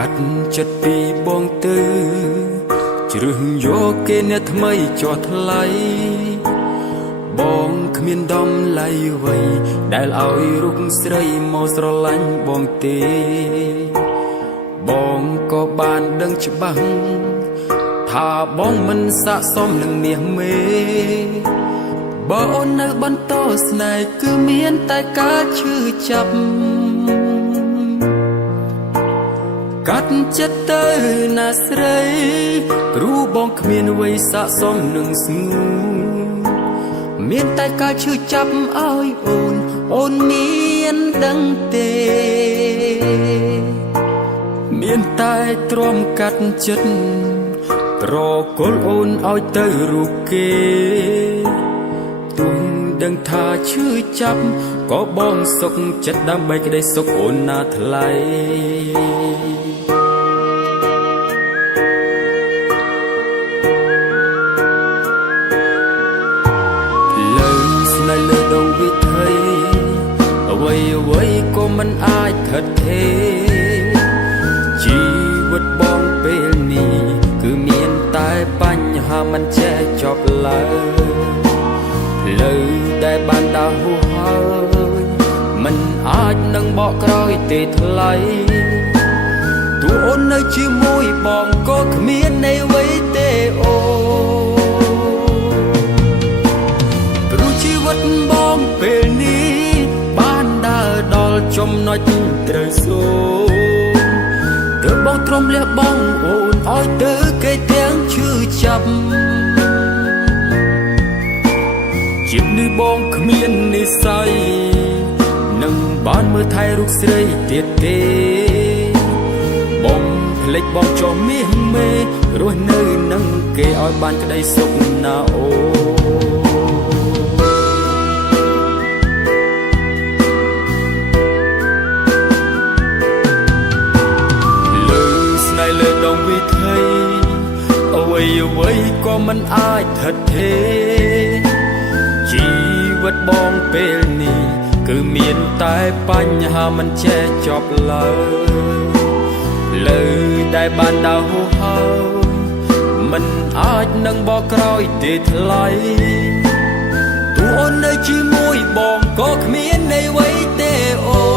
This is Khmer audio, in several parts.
កាត់ចិត្តពីបងទៅជ្រើសយកគេអ្នកថ្មីចោះថ្លៃបងគ្មានដំឡៃអ្វីដែលឲ្យរូបស្រីមកស្រឡាញ់បងទេបងក៏បានដឹងច្បាស់ថាបងមិនស័ក្តិសមនឹងមាសមេបើអូននៅបន្តស្នេហ៍គឺមានតែការឈឺចាប់កាត់ចិត្តទៅណាស្រីព្រោះបងគ្មានអ្វីស័ក្តិសមនឹងស្ងួនមានតែការឈឺចាប់ឲ្យអូនមានដឹងទេមានតែទ្រាំកាត់ចិត្តប្រគល់អូនឲ្យទៅរូបគេទុំដឹងថាឈឺចាប់ក៏បងសុខចិត្តដើម្បីក្តីសុខអូនណាថ្លៃលើស្នេហ៍លើដងវិថីអ្វីក៏មិនអាចថិតថេរជីវិតបងពេលនេះគឺមានតែបញ្ហាមិនចេះចប់ឡើយលើដែលបានដើរហួសហើយមិនអាចនឹងបកក្រោយទេថ្លៃទោះអូននៅជាមួយបងក៏គ្មាននៃអ្វីទេអូព្រោះជីវិតបងពេលនេះបានដើរដល់ចំណុចត្រូវសូមទើបបងទ្រាំលះបង់អូនឲ្យទៅគេទាំងឈឺចាប់ជានេះបងគ្មាននិស្ស័យនឹងបានមើលថែរូបស្រីទៀតទេបងភ្លេចបងចោលមាសមេរស់នៅនឹងគេឲ្យបានក្តីសុខណាអូលើដងវិថីអ្វីក៏មិនអាចថិតថេរជីវិតបងពេលនេះគឺមានតែបញ្ហាមិនចេះចប់ឡើយលើដែលបានដើរហួសហើយមិនអាចនឹងបកក្រោយទេថ្លៃទោះអូននៅជាមួយបងក៏គ្មាននៃអ្វីទេអូ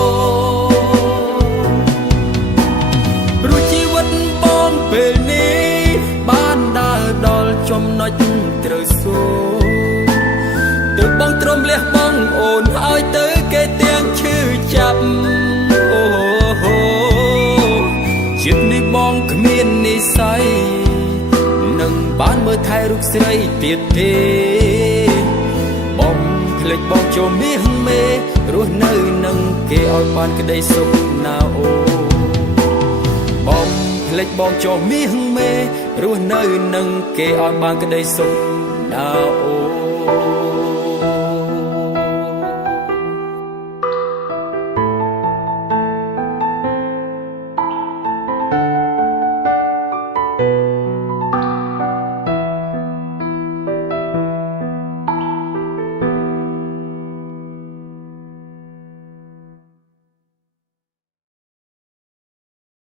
ពេលនេះបានដើរដល់ចំណុចត្រូវសូមទើបបងទ្រាំលះបង់អូនឲ្យទៅគេទាំងឈឺចាប់អូជាតិនេះបងគ្មាននិស្ស័យនឹងបានមើលថែរូបស្រីទៀតទេបងភ្លេចបងចូលមាសមេរស់នៅនឹងគេឲ្យបានក្តីសុខណាអូបងភ្លេចបងចោលមាសមេរស់នៅនឹងគេឲ្យបានក្តីសុខណាអូ